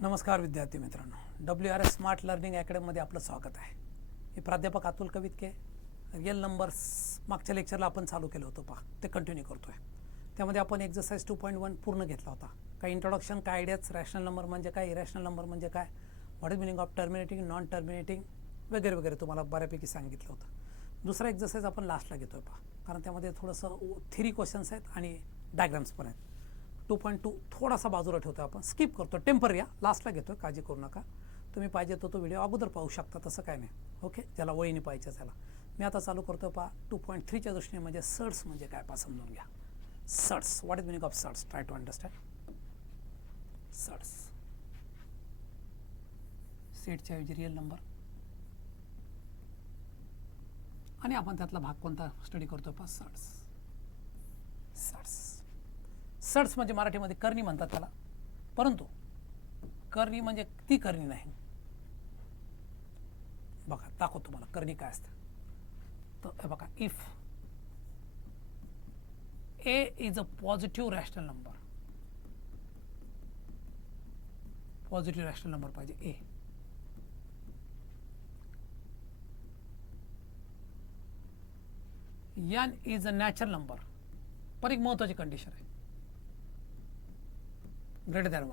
नमस्कार विद्यार्थी मित्रांनो, WRS स्मार्ट लर्निंग अकॅडमीमध्ये आपलं स्वागत आहे. मी प्राध्यापक अतुल कवितके. रियल नंबर्स मागच्या लेक्चरला आपण चालू केलं होतं, ते कंटिन्यू करतो आहे. त्यामध्ये आपण एक्झरसाइज 2.1 पूर्ण घेतला होता. काही इंट्रोडक्शन, काय आयडियाज, रॅशनल नंबर म्हणजे काय, इरॅशनल नंबर म्हणजे काय, what is meaning of terminating, non terminating वगैरे वगैरे तुम्हाला बऱ्यापैकी सांगितलं होतं. दुसरा एक्झरसाइज आपण लास्टला घेतो आहे कारण त्यामध्ये थोडंसं थिरी क्वेश्चन्स आहेत आणि डायग्राम्स पण आहेत. 2.2 थोडासा बाजूला ठेवतो आपण, स्किप करतो, टेम्पररी लास्टला घेतो, काळजी करू नका. तुम्ही पाहिजे तो व्हिडिओ अगोदर पाहू शकता, तसं काय नाही. ओके, ज्याला वळीने पाहिजे त्याला. मी आता चालू करतो 2.3च्या दृष्टीने म्हणजे सर्ट्स म्हणजे काय समजून घ्या. Surds, what is meaning of surds, try to understand. Surds, सेटच्या ऐवजी रिअल नंबर, आणि आपण त्यातला भाग कोणता स्टडी करतो सर्ट्स. सर्ट्स सर्ट्स म्हणजे मराठीमध्ये करणी म्हणतात त्याला, परंतु करणी म्हणजे ती करणी नाही. बघा, दाखवतो तुम्हाला करणी काय असतं. तर बघा, if A is a positive rational number, positive rational number पाहिजे A. N is a natural number, पण एक महत्वाची कंडिशन आहे, ग्रेटर दॅन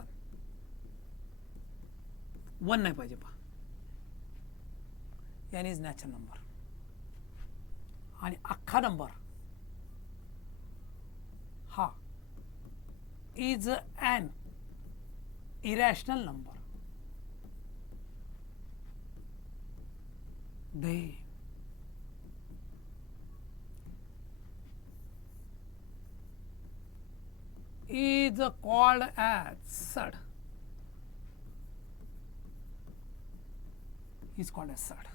1 नाही पाहिजे. एन इज नॅचरल नंबर आणि अख्खा नंबर हा is an irrational number. They is called as surd. is called as surd.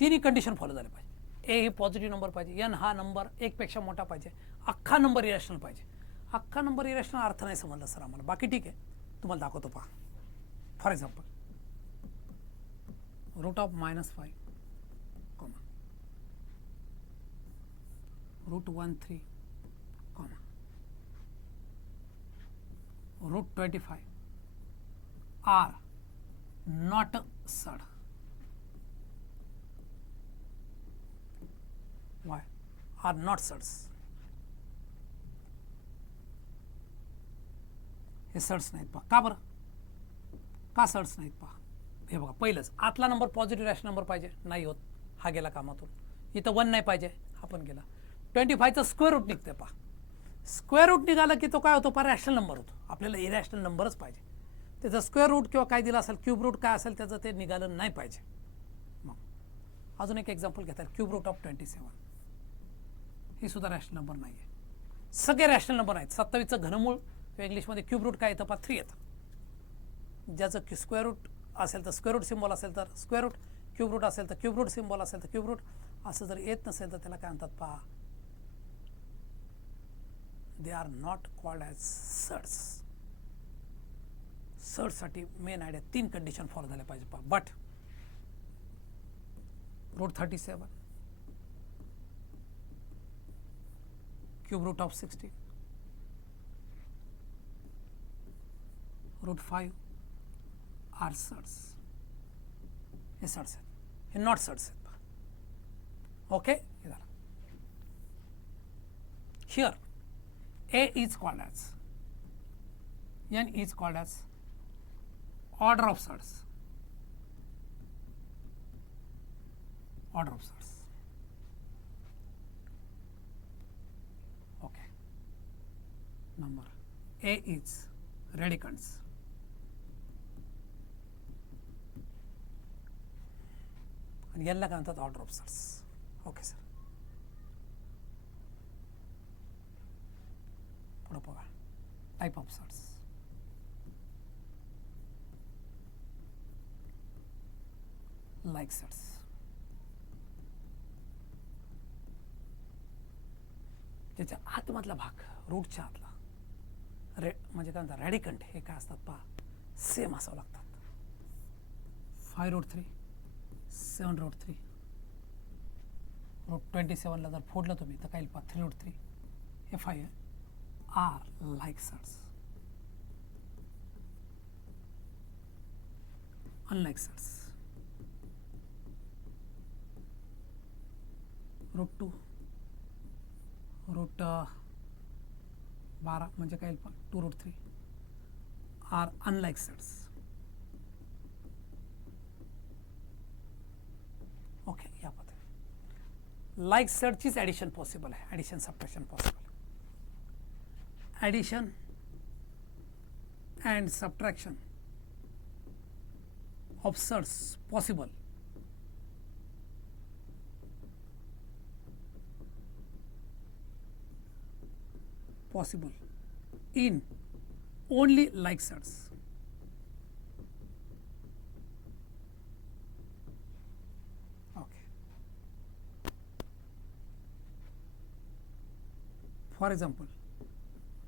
तिन्ही कंडिशन फॉलो झाले पाहिजे. ए ही पॉझिटिव्ह नंबर पाहिजे, एन हा नंबर एकपेक्षा मोठा पाहिजे, अख्खा नंबर इरॅशनल पाहिजे. अख्खा नंबर इरॅशनल अर्थ नाही समजला सर आम्हाला, बाकी ठीक आहे, तुम्हाला दाखवतो पहा. For example, root of -5, root 13, root 25 are not surd. Why are not surds? हे सर्ट्स नाहीत पहा. का बरं, का सर्ट्स नाहीत पहा. हे बघा, पहिलंच आतला नंबर पॉझिटिव्ह रॅशनल नंबर पाहिजे, नाही होत, हा गेला कामातून. इथं 1 नाही पाहिजे, हा पण गेला. 25चं स्क्वेअर रूट निघतंय पहा. स्क्वेअर रूट निघाला की तो काय होतो, पर रॅशनल नंबर होतो. आपल्याला इरॅशनल नंबरच पाहिजे. त्याचं स्क्वेअर रूट किंवा काय दिलं असेल, क्यूब रूट काय असेल त्याचं ते निघालं नाही पाहिजे. मग अजून एक एक्झाम्पल घेता येईल, क्यूब रूट ऑफ 27, ही सुद्धा रॅशनल नंबर नाही आहे. सगळे रॅशनल नंबर आहेत. 27चं घनमूळ किंवा इंग्लिशमध्ये क्यूब रूट काय येतं पहा, 3 येतं. ज्याचं स्क्वेअर रूट असेल तर स्क्वेअर रूट सिम्बॉल असेल तर स्क्वेअर रूट, क्यूब रूट असेल तर क्यूब रूट सिम्बॉल असेल तर क्यूब रूट. असं जर येत नसेल तर त्याला काय म्हणतात पहा, they are not called as surds. सर्ट्ससाठी मेन आयडिया 3 कंडिशन फॉलो झाल्या पाहिजे पहा. But root 37, cube root of 16, root 5 are surds. हे सर्ट्स आहेत, हे नॉट सर्ट्स आहेत पहा. ओके, हे झालं. Here A is called as, N is called as order of surds. Order of surds. Okay. Number A is radicants. आणि याला काय म्हणतात, order of surds. Okay sir, पुढं बघा, type of surds. Like surds, ज्याच्या आतमधला भाग, रूटच्या आतला म्हणजे काय म्हणतात रॅडिकंट, हे काय असतात पहा, सेम असावं लागतात. 5 रूट 3, 7 रूट 3, रूट 27ला जर फोडलं तुम्ही तर काय येईल पहा, 3 रूट 3, हे 5 are like surds. Unlike surds. Root 2 root 12 म्हणजे काय 2 root 3 are unlike surds. Okay, या पद्धतीने लाईक सटचीच ॲडिशन पॉसिबल आहे, addition subtraction possible. Addition and subtraction of surds possible in only like sets. Okay. For example,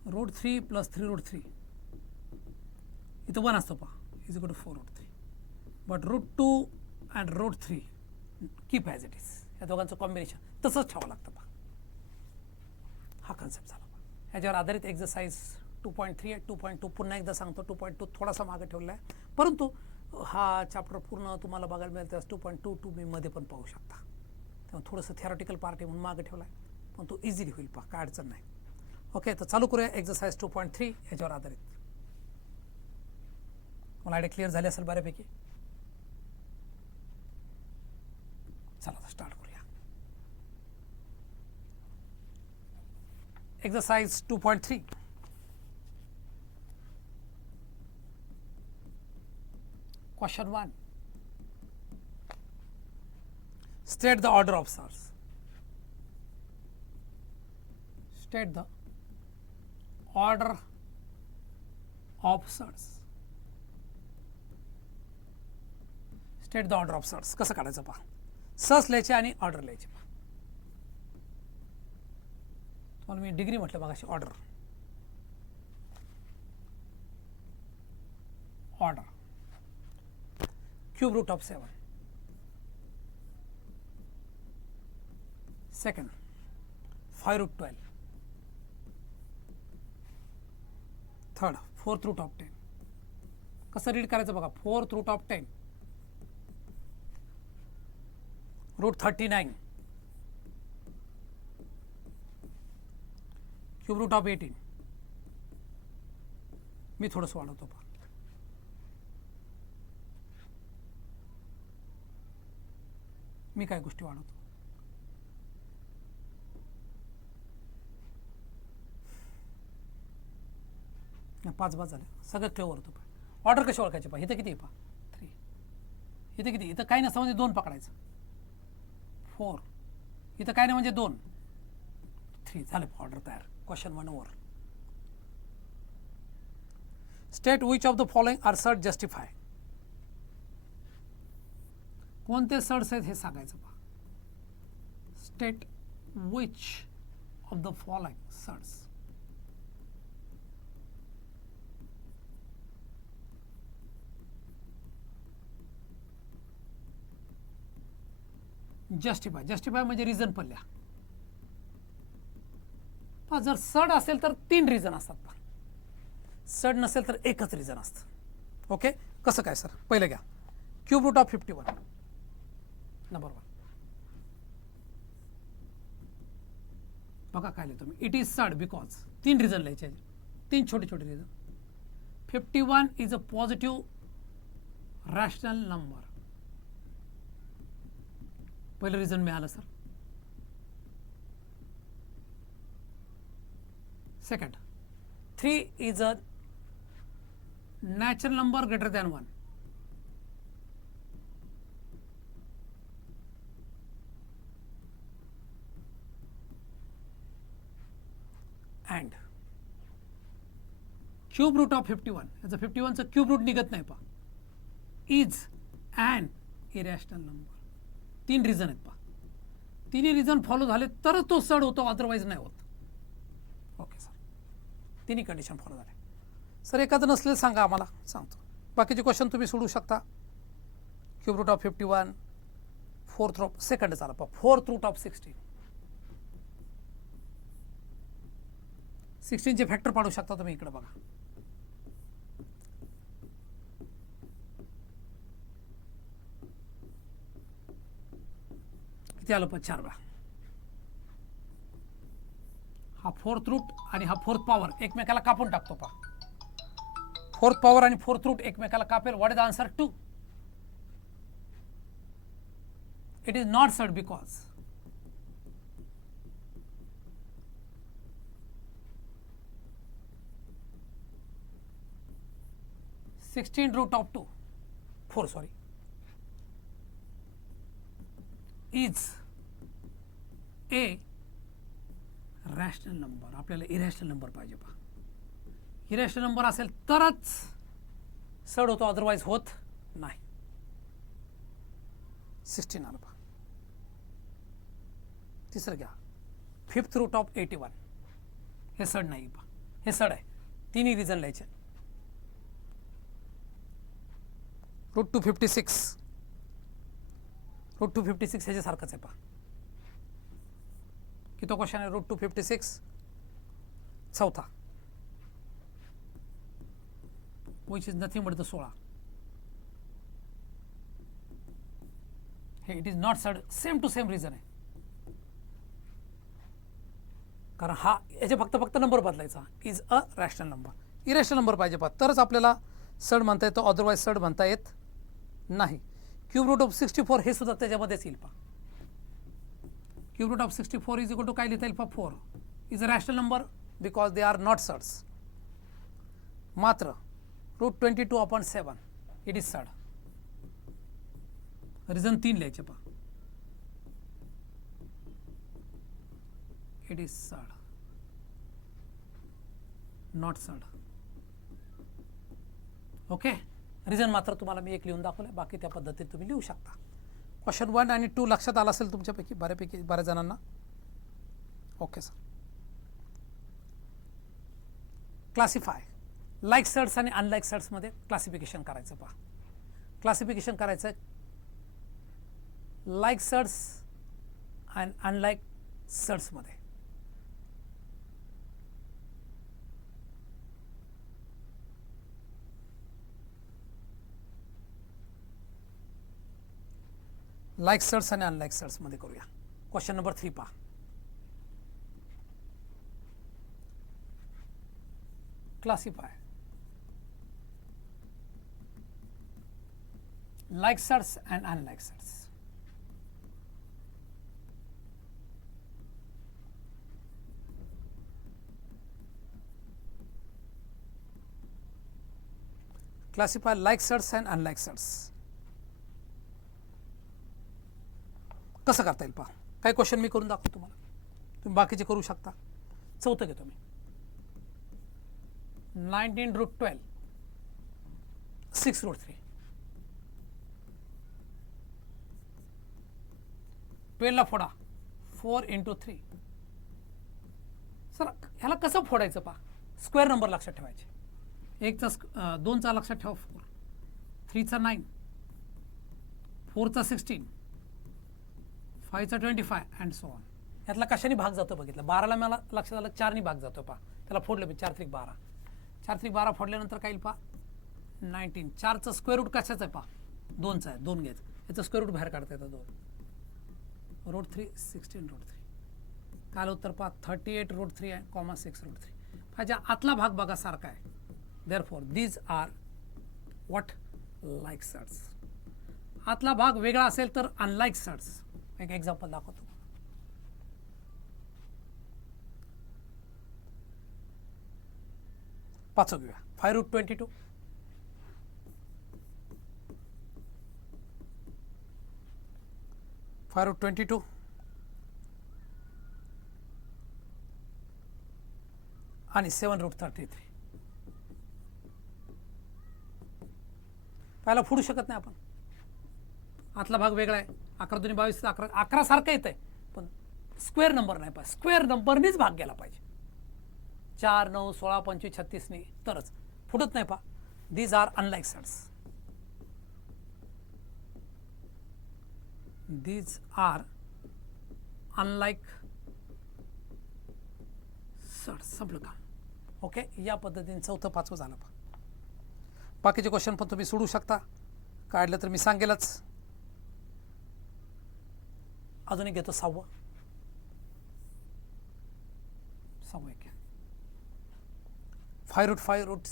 root 3 plus 3 root 3 इथं 1 असतो पहा, is equal to 4 root 3. But root 2 and root 3 keep as it is. या दोघांचं combination तसंच ठेवावं लागतं पहा. हा कन्सेप्ट झाला. याच्यावर आधारित एक्झरसाइज 2.3 आहे. 2.2 पुन्हा एकदा सांगतो. 2.2 थोडासा मागे ठेवला आहे, परंतु हा चॅप्टर पूर्ण तुम्हाला बघायला मिळेल त्यास 2.2 तुम्ही मध्ये पण पाहू शकता. त्यामुळे थोडंसं थिअरॉटिकल पार्ट आहे म्हणून मागे ठेवला आहे, पण तो इझिली होईल पहा, काय अडचण नाही. ओके, तर चालू करूया एक्झरसाइज 2.3 याच्यावर आधारित. मला आयडिया क्लिअर झाली असेल बऱ्यापैकी. चला तर स्टार्ट करूया. Exercise 2.3. Question 1. State the order of sets. State the order of sets. State the order of sets. कसं काढायचं पहा. सस लिहायचे आणि ऑर्डर लिहायचे पहा. तुम्हाला मी डिग्री म्हटलं बघा, अशी order. Order cube root of 7. Second 5 root 12. Third 4th root of 10. कसं रीड करायचं बघा. 4th root of 10 root 39 cube root of 18. मी थोडंसं वाढवतो पहा. मी काय गोष्टी वाढवतो. पाच झाले, सगळं क्लिअर होतो. ऑर्डर कशी ओळखायची पहा. इथं किती आहे पहा, 3. इथं किती, इथं काही नसतं म्हणजे 2 पकडायचं. 4. इथं काय नाही म्हणजे 2. 3 झालं ऑर्डर तयार. Question 1 over. State which of the following are sets justify. कोणते सट्स आहेत हे सांगायचं पहा. State which of the following sets justify. justify म्हणजे रिझन पण लिहा. पहा, जर सड असेल तर 3 रिझन असतात पहा. सड नसेल तर एकच रिझन असतं. ओके, कसं काय सर. पहिलं घ्या क्यूब रूट ऑफ 51. नंबर 1 बघा काय लिहितो मी. इट इज सड बिकॉज 3 रिझन लिहायचे, 3 छोटे छोटे reason. 51 is a positive rational number. पहिलं रिझन मिळालं sir. Second 3 is a natural number greater than 1. And cube root of 51. याचं 51चं क्यूब रूट निघत नाही पहा. Is an irrational number. 3 reason आहेत पहा. 3 रिझन फॉलो झाले तरच तो सड होतो, अदरवाईज नाही होत. ओके सर, 3 कंडिशन फॉलो झाले. सर एखादं नसलेलं सांगा आम्हाला, सांगतो. बाकीचे क्वेश्चन तुम्ही सोडू शकता. Cube root of 51, 4th root second चाला पहा. 4th root of 16. 16चे फॅक्टर पाडू शकता तुम्ही. इकडे बघा किती आलं पण 4 वेळा. हा फोर्थ रूट आणि हा फोर्थ पॉवर एकमेकाला कापून टाकतो पा. फोर्थ पॉवर आणि फोर्थ रूट एकमेकाला कापेल. What is the answer? 2. It is not surd because (16√2) is a rational number. आपल्याला इरॅशनल नंबर पाहिजे पहा. इरॅशनल नंबर असेल तरच सड होतो, अदरवाईज होत नाही. 16 आलं पहा. तिसरं घ्या. (5√81) हे सड नाही पहा, हे सड आहे. तिन्ही रिझन लिहायचे. (√256) (√256) ह्याच्यासारखंच आहे पहा. किती क्वेश्चन आहे (√256)? चौथा. Which is nothing but the 16. हे it is not surd. Same to same reason आहे. कारण हा याचे फक्त नंबर बदलायचा. Is a rational number. Irrational number पाहिजे पहा, तरच आपल्याला सड म्हणता येतो, अदरवाईज सड म्हणता येत नाही. (64) हे सुद्धा त्याच्यामध्येच येईल पहा. (64) इज इक्वल टू काय लिहिता येईल पहा? 4 is a rational number because they are not surds. मात्र (√22/7) इट इज सड. रिझन 3 लिहायचे पहा. It is surd, not surd. Okay. Reason मात्र तुम्हाला मी एक लिहून दाखवलं, बाकी त्या पद्धतीत तुम्ही लिहू शकता. क्वेश्चन 1 आणि 2 लक्षात आला असेल तुमच्यापैकी बऱ्याच जणांना. Okay sir. क्लासिफाय लाईक सड्स आणि अनलाईक सड्समध्ये क्लासिफिकेशन करायचं पहा. क्लासिफिकेशन करायचं लाईक सड्स अँड अनलाईक सड्समध्ये. लाईक सड्स आणि अनलाईक सड्समध्ये करूया. क्वेश्चन नंबर 3 पहा. Classify like sets and unlike sets. Classify like sets and unlike sets. कसं करता येईल पहा. काही क्वेश्चन मी करून दाखवतो तुम्हाला, तुम्ही बाकीचे करू शकता. चौथं घेतो मी. 19√12 6√3. 12 ला फोडा. 4 × 3. सर ह्याला कसं फोडायचं पहा. स्क्वेअर नंबर लक्षात ठेवायचे. 2चा लक्षात ठेवा 4, 3चा 9, 4चा 16, 5चा 25 अँड सो ऑन. यातला कशाने भाग जातो बघितलं. 12ला मला लक्षात आलं 4नी भाग जातो पहा. त्याला फोडलं मी 4 3 12. 4 3 12 फोडल्यानंतर काय येईल पहा 19. 4चं स्क्वेअर रूट कशाचं आहे पहा 2चा आहे. 2 घ्यायचं. याचं स्क्वेअर रूट बाहेर काढता येतं 2. √3 16√3. काल उत्तर पहा 38√3 आहे, कॉमा 6√3. ह्याच्या आतला भाग बघा सारखा आहे. Therefore these are what like surds. आतला भाग वेगळा असेल तर अनलाईक सड्स. एक एक्झाम्पल दाखवतो. पाचवं घेऊया. 5√22. 5√22 आणि 7√33. पहिला फोडू शकत नाही आपण. आतला भाग वेगळा आहे. 11 2 22 11 सारखं येत आहे, पण स्क्वेअर नंबर नाही पाहिजे. स्क्वेअर नंबरनीच भाग गेला पाहिजे. 4 9 16 25 36 ने तरच फुटत नाही पहा. These are unlike surds. These are unlike surds. संपलं का? ओके. या पद्धतीने 4थं 5वं झालं पहा. बाकीचे क्वेश्चन पण तुम्ही सोडू शकता. काढलं तर मी सांगेलच. अजून एक घेतो 6वं एक 5 रूट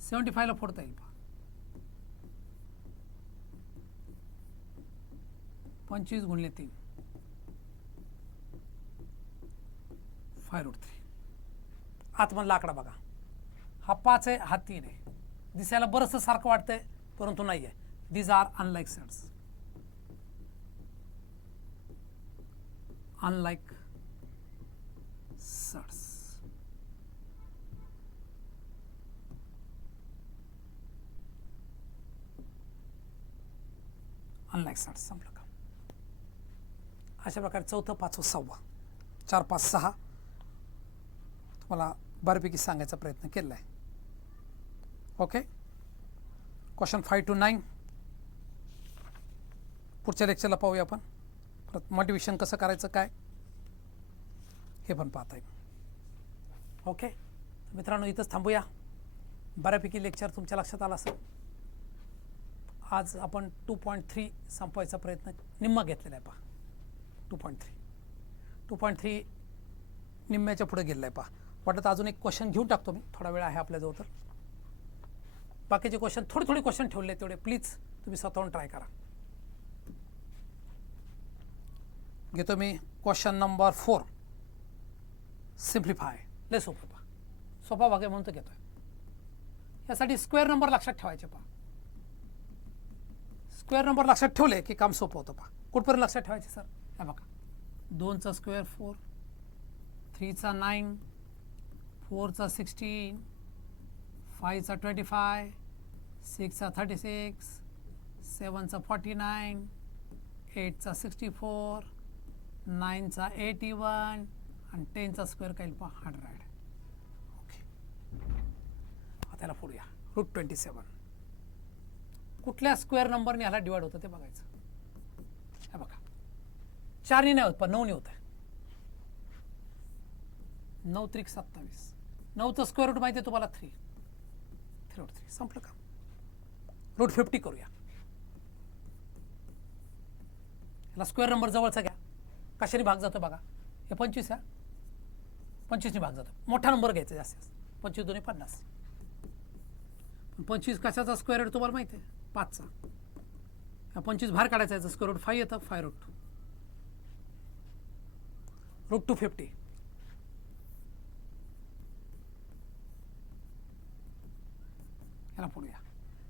75 ला फोडता येईल पहा. 25 गुणिले 3 5 रूट 3. आतमधला आकडा बघा, हा 5 आहे, हा 3 आहे. दिसायला बरंचसं सारखं वाटतंय परंतु नाही आहे. These are unlike sets. Unlike sets. Unlike sets संपलं का. अशा प्रकारे 4थं 5वं 6वं 4 5 6 तुम्हाला बऱ्यापैकी सांगायचा प्रयत्न केला आहे. ओके. क्वेश्चन 5 to 9 पुढच्या लेक्चरला पाहूया आपण. परत मोटिवेशन कसं करायचं काय हे पण पाहता येईल. ओके मित्रांनो, इथंच थांबूया. बऱ्यापैकी लेक्चर तुमच्या लक्षात आला असेल. आज आपण 2.3 संपवायचा प्रयत्न निम्मा घेतलेला आहे पहा. 2.3 निम्म्याच्या पुढे गेलेला आहे पहा. वाटत अजून एक क्वेश्चन घेऊन टाकतो मी, थोडा वेळ आहे आपल्याजवळ. तर बाकीचे क्वेश्चन थोडे क्वेश्चन ठेवले तेवढे प्लीज तुम्ही स्वतःहून ट्राय करा. घेतो मी क्वेश्चन नंबर 4. सिम्प्लिफाय. लय सोपं पहा, सोपा भाग आहे म्हणून तो घेतोय. यासाठी स्क्वेअर नंबर लक्षात ठेवायचे पहा. स्क्वेअर नंबर लक्षात ठेवले की काम सोपं होतं पहा. कुठपर्यंत लक्षात ठेवायचे सर? हे बघा, 2चा स्क्वेअर 4, 3चा 9, 4चा 16, 5चा 25, 6चा 36, 7चा 49, 8चा 64, 9चा 81 आणि 10चा स्क्वेअर काही पहा 100. ओके, आता याला फोडूया. रूट 27 कुठल्या स्क्वेअर नंबरने ह्याला डिवाइड होतं ते बघायचं. हे बघा, 4 नाही होत पण 9 होत आहे. 9 त्रिक 27. 9चं स्क्वेअर रूट माहिती आहे तुम्हाला 3 रूट 3. संपलं का. रूट 50 करूया. याला स्क्वेअर नंबर जवळचा घ्या. कशाने भाग जातो बघा. हे 25 आहे, 25ने भाग जातो. मोठा नंबर घ्यायचा जास्त. 25 2 50. 25 कशाचा स्क्वेअर रूट तुम्हाला माहिती आहे? 5चा. 25 बाहेर काढायचा याचं स्क्वेअर रूट 5 येतं. 5 रूट 2. रूट 250. ह्याला पुढूया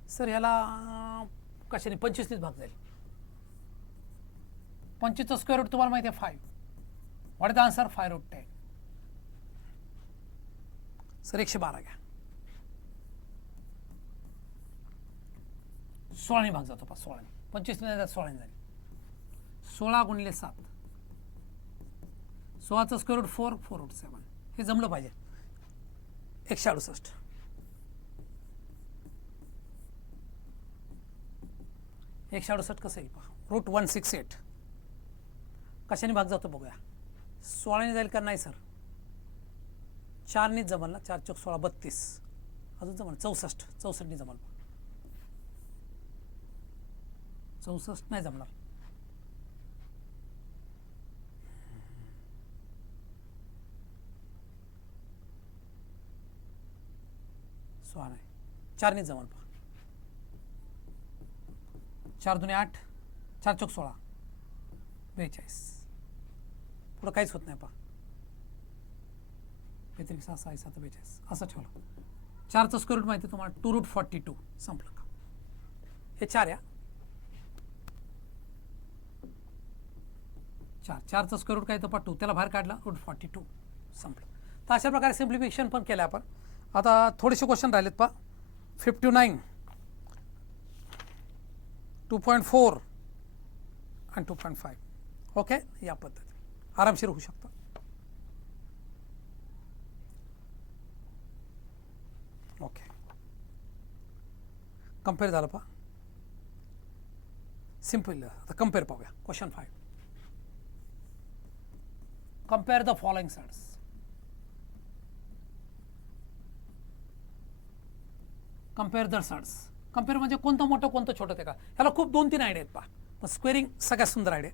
सर. ह्याला कशाने 25नेच भाग जाईल. 25चा स्क्वेअर रूट तुम्हाला माहिती आहे 5. What is the answer? 5 root 10. Sir 112 घ्या. 16ने भाग जातो पहा. 16ने 25 नाही जात, 16ने झाली. 16 गुणिले 7. 16चं स्क्वेअर रूट 4, 4 रूट 7. हे जमलं पाहिजे. 168. 168 कसं येईल पहा. रूट 168. कशाने भाग जातो बघूया. 16ने जाईल का नाही सर? 4नेच जमल ना. 4 चौक 16 32. अजून जमल 64. 64ने जमल. 64 नाही जमणार. 16 नाही. 4नेच जमल पहा. 4 2 8. 4 चौक 16 42. पुढं काहीच होत नाही पहा. 6 6 7 42 असं ठेवलं. 4चं स्क्वेअर रूट माहिती आहे तुम्हाला 2 रूट 42. संपलं का. हे 4 या 4चं स्क्वेअर रूट काय तर 2 त्याला बाहेर काढला. रूट 42. संपलं. तर अशा प्रकारे सिम्प्लिफिकेशन पण केलं आपण. आता थोडेसे क्वेश्चन राहिलेत पहा. 59, 2.4 आणि 2.5. ओके, या पद्धती आरामशीर होऊ शकतं. ओके, कम्पेअर झालं पहा. सिम्पल. आता कम्पेअर पाहूया. Question 5. Compare the following sets. Compare the sets. Compare म्हणजे कोणतं मोठं कोणतं छोटं ते का. ह्याला खूप 2-3 आयडिया आहेत पहा. पण स्क्वेअरिंग सगळ्यात सुंदर आयडिया.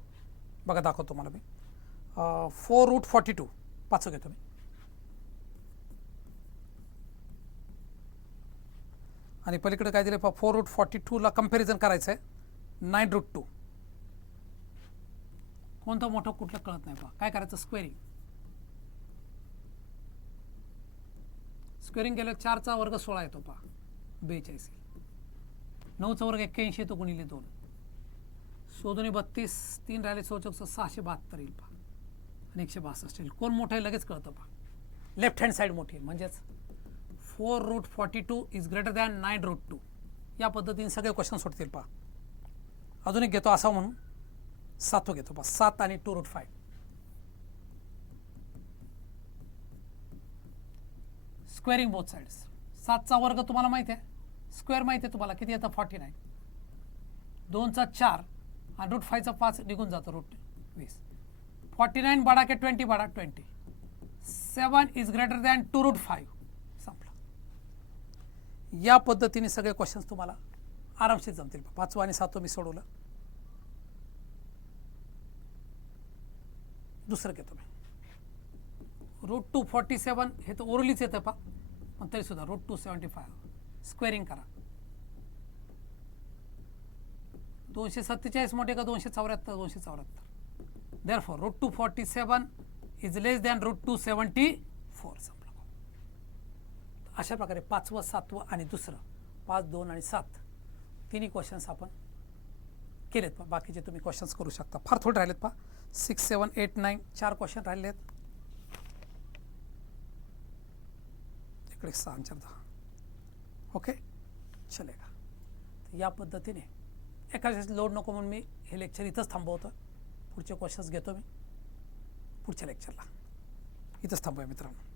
बघा दाखवतो तुम्हाला मी. 4√42 पाचं घेतो मी. आणि पलीकडे काय दिलं पहा, 4√42ला कम्पॅरिझन करायचं आहे 9√2. कोणतं मोठं कुठलं कळत नाही पहा. काय करायचं, स्क्वेअरिंग. स्क्वेअरिंग केलं 4चा वर्ग 16 येतो पहा 42. 9चा वर्ग 81 येतो गुणिले 2. 16 32, 3 राहिले 16 672 येईल पहा आणि 162 येईल. कोण मोठं आहे लगेच कळतं पहा. लेफ्ट हँड साईड मोठी आहे, म्हणजेच 4√42 इज ग्रेटर दॅन 9√2. या पद्धतीने सगळे क्वेश्चन सुटतील पहा. अजून एक घेतो असा म्हणून 7 घेतो पहा. 7 आणि 2√5. Squaring both sides. 7चा वर्ग तुम्हाला माहिती आहे, स्क्वेअर माहिती आहे तुम्हाला किती येतं 49. 2चा 4 आणि √5चा 5 निघून जातो √20. 49 बडा के 20 बडा 20. 7 इज ग्रेटर दॅन 2√5. संपलं. या पद्धतीने सगळे क्वेश्चन्स तुम्हाला आरामशीर जमतील. 5वं आणि 7वं मी सोडवलं. दुसरं घेतो मी. √247 हे तर ओरलीच येतं पहा, पण तरीसुद्धा √275 स्क्वेअरिंग करा. 247 मोठे का 274? 274. Therefore √247 is less than √274. संपलं. अशा प्रकारे 5वं 7वं आणि दुसरं 5, 2 आणि 7 तिन्ही क्वेश्चन्स आपण केलेत पहा. बाकीचे तुम्ही क्वेश्चन्स करू शकता. फार थोडे राहिलेत पहा. 6, 7, 8, 9 4 क्वेश्चन राहिले आहेत. इकडे 6 आणि 4 10. ओके चलेगा. या पद्धतीने एका लोड नको म्हणून मी हे लेक्चर इथंच थांबवतो. पुढचे क्वेश्चन्स घेतो मी पुढच्या लेक्चरला. इथंच थांबूया मित्रांनो.